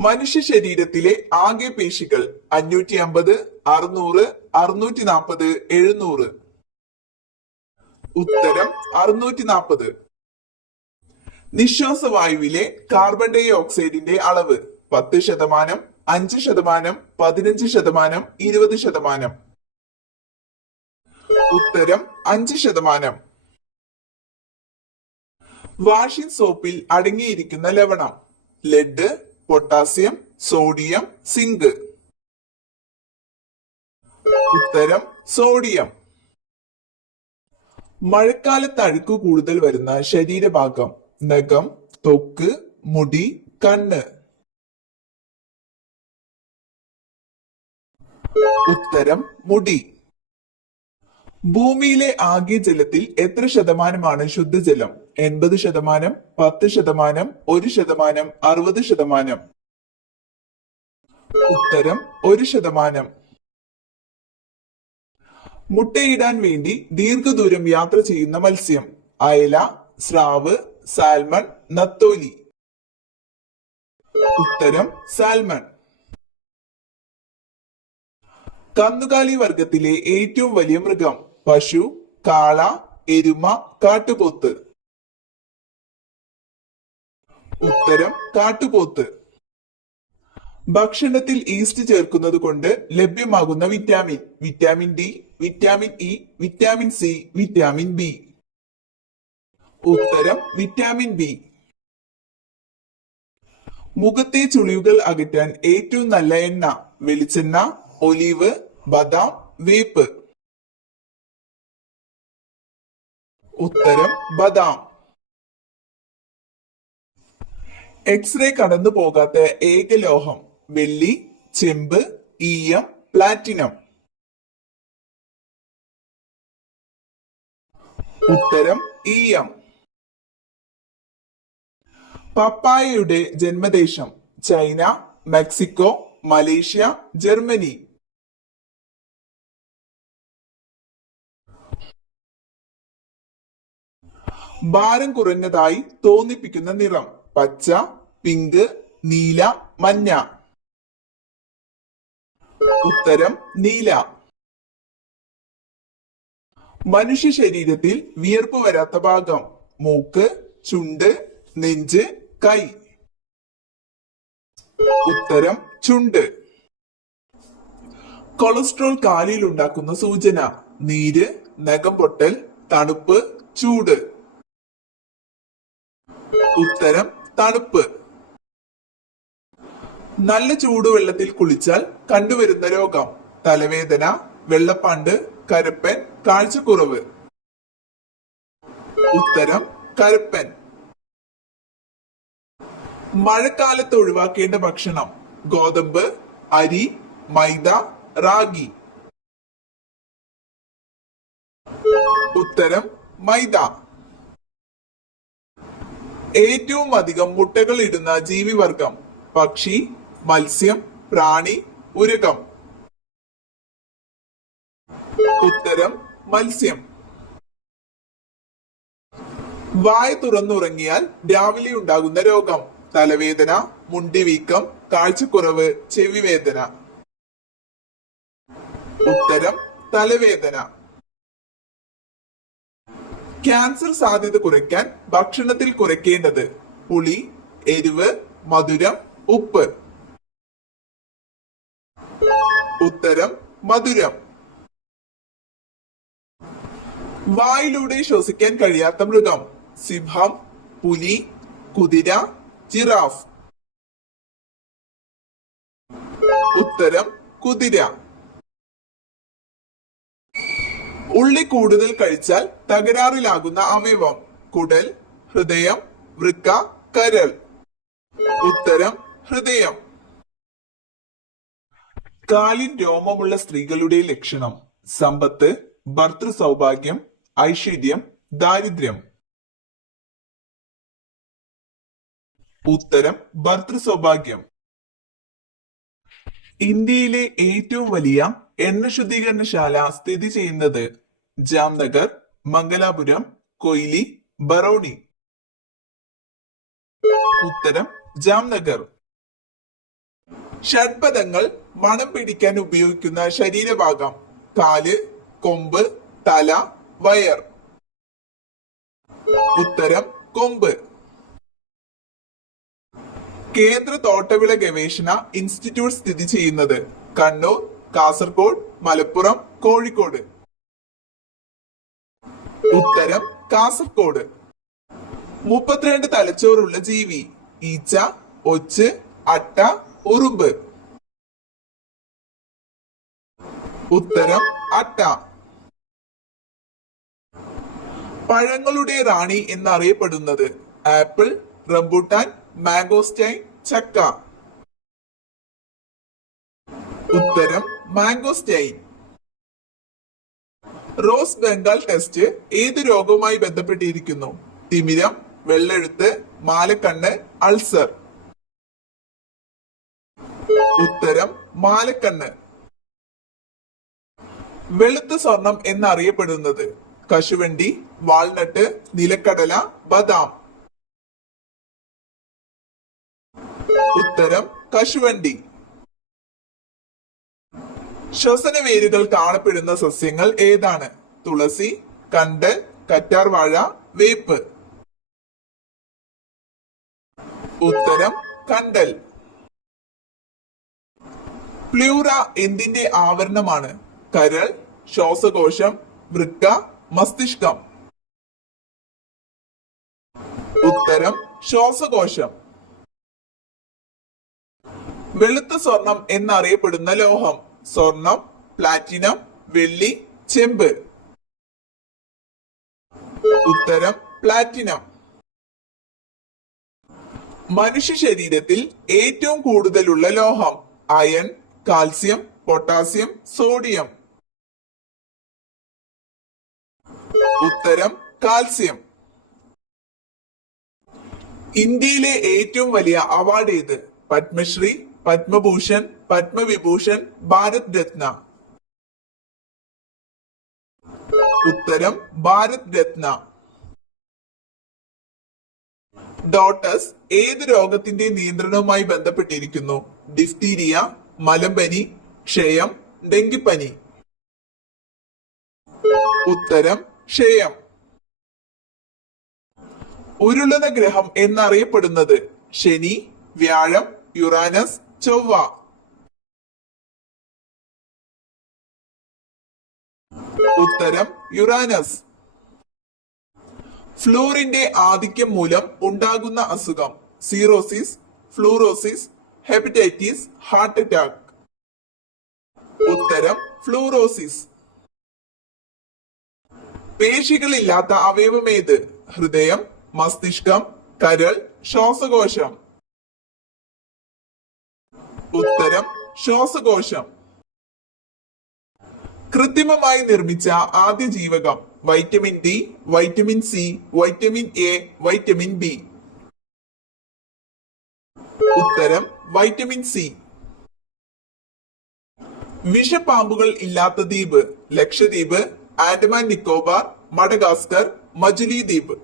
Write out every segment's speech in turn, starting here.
മനുഷ്യ ശരീരത്തിലെ ആകെ പേശികൾ 550, 600, 640, 700. ഉത്തരം 640. നിശ്വാസവായുവിലെ കാർബൺ ഡൈ ഓക്സൈഡിന്റെ അളവ് 10%, 5%, 15%, 20%. ഉത്തരം 5%. വാഷിംഗ് സോപ്പിൽ അടങ്ങിയിരിക്കുന്ന ലവണം ലെഡ്, പൊട്ടാസ്യം, സോഡിയം, സിങ്ക്. ഉത്തരം സോഡിയം. മഴക്കാലത്ത് അഴുക്ക് കൂടുതൽ വരുന്ന ശരീരഭാഗം നഖം, ത്വക്ക്, മുടി, കണ്ണ്. ഉത്തരം മുടി. ഭൂമിയിലെ ആകെ ജലത്തിൽ എത്ര ശതമാനമാണ് ശുദ്ധജലം? 80%, 10%, 1%, 60%. ഉത്തരം 1%. മുട്ടയിടാൻ വേണ്ടി ദീർഘദൂരം യാത്ര ചെയ്യുന്ന മത്സ്യം അയല, സ്രാവ്, സാൽമൺ, നത്തോലി. ഉത്തരം സാൽമൺ. കന്നുകാലി വർഗത്തിലെ ഏറ്റവും വലിയ മൃഗം പശു, കാള, എരുമ, കാട്ടുപോത്ത്. ഉത്തരം കാട്ടുപോത്ത്. ഭക്ഷണത്തിൽ ഈസ്റ്റ് ചേർക്കുന്നത് കൊണ്ട് ലഭ്യമാകുന്ന vitamin vitamin D, vitamin E, vitamin C, vitamin B. ഉത്തരം വിറ്റാമിൻ ബി. മുഖത്തെ ചുളിവുകൾ അകറ്റാൻ ഏറ്റവും നല്ല എണ്ണ വെളിച്ചെണ്ണ, ഒലീവ്, ബദാം, വേപ്പ്. ഉത്തരം ബദാം. എക്സ്റേ കടന്നു പോകാത്ത ഏക ലോഹം വെള്ളി, ചെമ്പ്, ഈയം, പ്ലാറ്റിനം. ഉത്തരം ഈയം. പപ്പായയുടെ ജന്മദേശം ചൈന, മെക്സിക്കോ, മലേഷ്യ, ജർമ്മനി. ഭാരം കുറഞ്ഞതായി തോന്നിപ്പിക്കുന്ന നിറം പച്ച, പിങ്ക്, നീല, മഞ്ഞ. ഉത്തരം നീല. മനുഷ്യ ശരീരത്തിൽ വിയർപ്പ് വരാത്ത ഭാഗം മൂക്ക്, ചുണ്ട്, നെഞ്ച്, കൈ. ഉത്തരം ചുണ്ട്. കൊളസ്ട്രോൾ കാലിൽ ഉണ്ടാക്കുന്ന സൂചന നീര്, നഖം പൊട്ടൽ, തണുപ്പ്, ചൂട്. ഉത്തരം തണുപ്പ്. നല്ല ചൂടുവെള്ളത്തിൽ കുളിച്ചാൽ കണ്ടുവരുന്ന രോഗം തലവേദന, വെള്ളപ്പാണ്ട്, കരപ്പൻ, കാഴ്ചക്കുറവ്. ഉത്തരം കരപ്പൻ. മഴക്കാലത്ത് ഒഴിവാക്കേണ്ട ഭക്ഷണം ഗോതമ്പ്, അരി, മൈദ, റാഗി. ഉത്തരം മൈദ. ഏറ്റവും അധികം മുട്ടകൾ ഇടുന്ന ജീവിവർഗം പക്ഷി, മത്സ്യം, പ്രാണി, ഉരകം. ഉത്തരം മത്സ്യം. വായ തുറന്നുറങ്ങിയാൽ രാവിലെ ഉണ്ടാകുന്ന രോഗം തലവേദന, മുണ്ടിവീക്കം, കാഴ്ചക്കുറവ്, ചെവിവേദന. ഉത്തരം തലവേദന. ക്യാൻസർ സാധ്യത കുറയ്ക്കാൻ ഭക്ഷണത്തിൽ കുറയ്ക്കേണ്ടത് പുളി, എരിവ്, മധുരം, ഉപ്പ്. ഉത്തരം മധുരം. വായിലൂടെ ശ്വസിക്കാൻ കഴിയാത്ത മൃഗം സിംഹം, പുലി, കുതിര, ജിറാഫ്. ഉത്തരം കുതിര. ഉള്ളി കൂടുതൽ കഴിച്ചാൽ തകരാറിലാകുന്ന അവയവം കുടൽ, ഹൃദയം, വൃക്ക, കരൾ. ഉത്തരം ഹൃദയം. കാലിൽ രോമമുള്ള സ്ത്രീകളുടെ ലക്ഷണം സമ്പത്ത്, ഭർതൃ സൗഭാഗ്യം, ഐശ്വര്യം, ദാരിദ്ര്യം. ഉത്തരം ഭർതൃ സൗഭാഗ്യം. ഇന്ത്യയിലെ ഏറ്റവും വലിയ എണ്ണ ശുദ്ധീകരണശാല സ്ഥിതി ചെയ്യുന്നത് ജാംനഗർ, മംഗലാപുരം, കൊയിലി, ബറൗണി. ഉത്തരം ജാംനഗർ. ഷഡ്പദങ്ങൾ മണം പിടിക്കാൻ ഉപയോഗിക്കുന്ന ശരീരഭാഗം: കാല്, കൊമ്പ്, തല, വയർ. ഉത്തരം കൊമ്പ്. കേന്ദ്ര തോട്ടവിള ഗവേഷണ ഇൻസ്റ്റിറ്റ്യൂട്ട് സ്ഥിതി ചെയ്യുന്നത്: കണ്ണൂർ, കാസർഗോഡ്, മലപ്പുറം, കോഴിക്കോട്. ഉത്തരം കാസർഗോഡ്. 32 തലച്ചോറുള്ള ജീവി: ഈച്ച, ഒച്ച്, അട്ട, ഉറുമ്പ്. ഉത്തരം അട്ട. പഴങ്ങളുടെ റാണി എന്നറിയപ്പെടുന്നത്: ആപ്പിൾ, റംബൂട്ടാൻ, മാംഗോസ്റ്റൈൻ, ചക്ക. ഉത്തരം മാംഗോസ്റ്റൈൻ. റോസ് ബംഗാൾ ടെസ്റ്റ് ഏത് രോഗവുമായി ബന്ധപ്പെട്ടിരിക്കുന്നു? തിമിരം, വെള്ളെഴുത്ത്, മാലക്കണ്ണ്, അൾസർ. ഉത്തരം മാലക്കണ്ണ്. വെളുത്ത സ്വർണം എന്നറിയപ്പെടുന്നത്: കശുവണ്ടി, വാൾനട്ട്, നിലക്കടല, ബദാം. ഉത്തരം കശുവണ്ടി. ശ്വസന വേരുകൾ കാണപ്പെടുന്ന സസ്യങ്ങൾ ഏതാണ്? തുളസി, കണ്ടൽ, കറ്റാർവാഴ, വേപ്പ്. ഉത്തരം കണ്ടൽ. പ്ലൂറ എന്തിന്റെ ആവരണമാണ്? കരൾ, ശ്വാസകോശം, വൃക്ക, മസ്തിഷ്കം. ഉത്തരം ശ്വാസകോശം. വെളുത്ത സ്വർണം എന്നറിയപ്പെടുന്ന ലോഹം: സ്വർണം, പ്ലാറ്റിനം, വെള്ളി, ചെമ്പ്. ഉത്തരം പ്ലാറ്റിനം. മനുഷ്യ ശരീരത്തിൽ ഏറ്റവും കൂടുതലുള്ള ലോഹം: അയൺ, കാൽസ്യം, പൊട്ടാസ്യം, സോഡിയം. ഉത്തരം കാൽസ്യം. ഇന്ത്യയിലെ ഏറ്റവും വലിയ അവാർഡ് ഏത്? പത്മശ്രീ, പത്മഭൂഷൺ, പത്മവിഭൂഷൺ, ഭാരത് രത്ന. ഉത്തരം ഭാരത് രത്ന. ഡോട്ടസ് ഏത് രോഗത്തിന്റെ നിയന്ത്രണവുമായി ബന്ധപ്പെട്ടിരിക്കുന്നു? ഡിഫ്തീരിയ, മലമ്പനി, ക്ഷയം, ഡെങ്കിപ്പനി. ഉത്തരം ക്ഷയം. ഉരുളുന്ന ഗ്രഹം എന്നറിയപ്പെടുന്നത്: ശനി, വ്യാഴം, യുറാനസ്, ചൊവ്വ. ഉത്തരം യുറാനസ്. ഫ്ലൂറിന്റെ ആധിക്യം മൂലം ഉണ്ടാകുന്ന അസുഖം: cirrhosis, fluorosis, hepatitis, heart attack. ഉത്തരം ഫ്ലൂറോസിസ്. പേശികളില്ലാത്ത അവയവം ഏത്? ഹൃദയം, മസ്തിഷ്കം, കരൾ, ശ്വാസകോശം. ഉത്തരം ശ്വാസകോശം. കൃത്രിമമായി നിർമ്മിച്ച ആദ്യ ജീവകം: vitamin D, vitamin C, vitamin A, vitamin B. ഉത്തരം വൈറ്റമിൻ സി. വിഷപ്പാമ്പുകൾ ഇല്ലാത്ത ദ്വീപ്: ലക്ഷദ്വീപ്, ആൻഡമാൻ നിക്കോബാർ, മഡഗാസ്കർ, മജുലി ദ്വീപ്.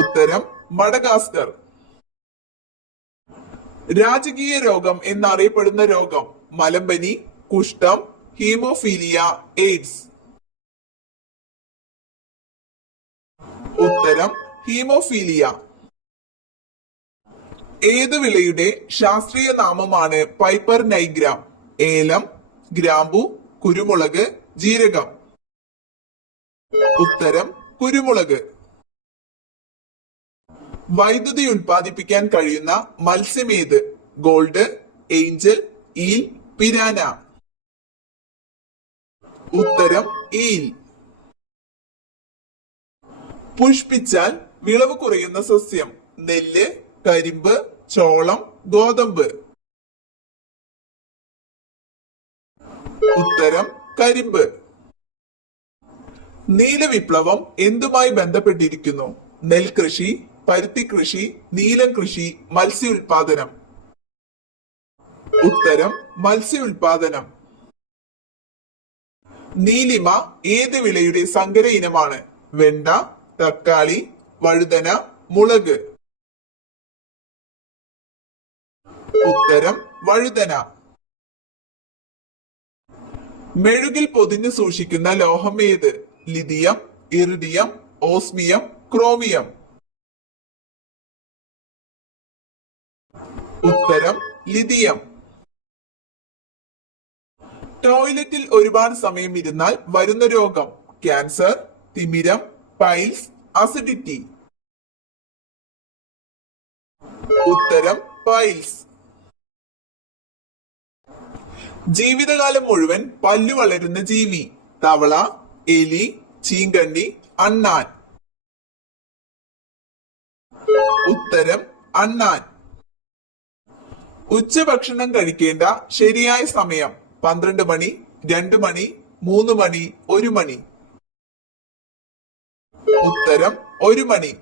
ഉത്തരം മഡഗാസ്കർ. രാജകീയ രോഗം എന്നറിയപ്പെടുന്ന രോഗം: മലമ്പനി, കുഷ്ഠം, ഹീമോഫീലിയ, എയ്ഡ്സ്. ഉത്തരം ഹീമോഫീലിയ. ഏത് വിളയുടെ ശാസ്ത്രീയ നാമമാണ് പൈപ്പർ നൈഗ്രാം? ഏലം, ഗ്രാമ്പു, കുരുമുളക്, ജീരകം. ഉത്തരം കുരുമുളക്. വൈദ്യുതി ഉൽപ്പാദിപ്പിക്കാൻ കഴിയുന്ന മത്സ്യം ഏത്? Gold, Angel, eel, piranha. ഉത്തരം ഈൽ. പുഷ്പിച്ചാൽ വിളവ് കുറയുന്ന സസ്യം: നെല്ല്, കരിമ്പ്, ചോളം, ഗോതമ്പ്. ഉത്തരം കരിമ്പ്. നീലവിപ്ലവം എന്തുമായി ബന്ധപ്പെട്ടിരിക്കുന്നു? നെൽകൃഷി, പരുത്തി കൃഷി, നീലം കൃഷി, മത്സ്യ ഉൽപാദനം. ഉത്തരം മത്സ്യ ഉൽപാദനം. നീലിമ ഏത് വിളയുടെ സങ്കര ഇനമാണ്? വെണ്ട, തക്കാളി, വഴുതന, മുളക്. ഉത്തരം വഴുതന. മെഴുകിൽ പൊതിഞ്ഞു സൂക്ഷിക്കുന്ന ലോഹം ഏത്? Lithium, iridium, osmium, chromium. ഉത്തരം ലിഥിയം. ടോയ്ലറ്റിൽ ഒരുപാട് സമയം ഇരുന്നാൽ വരുന്ന രോഗം? ക്യാൻസർ, തിമിരം, പൈൽസ്, അസിഡിറ്റി. ഉത്തരം പൈൽസ്. ജീവിതകാലം മുഴുവൻ പല്ലു വളരുന്ന ജീവി? തവള, എലി, ചീങ്കണ്ണി, അണ്ണാൻ. ഉത്തരം അണ്ണാൻ. ഉച്ചഭക്ഷണം കഴിക്കേണ്ട ശരിയായ സമയം? 12 മണി, 2 മണി, 3 മണി, 1 മണി. ഉത്തരം 1 മണി.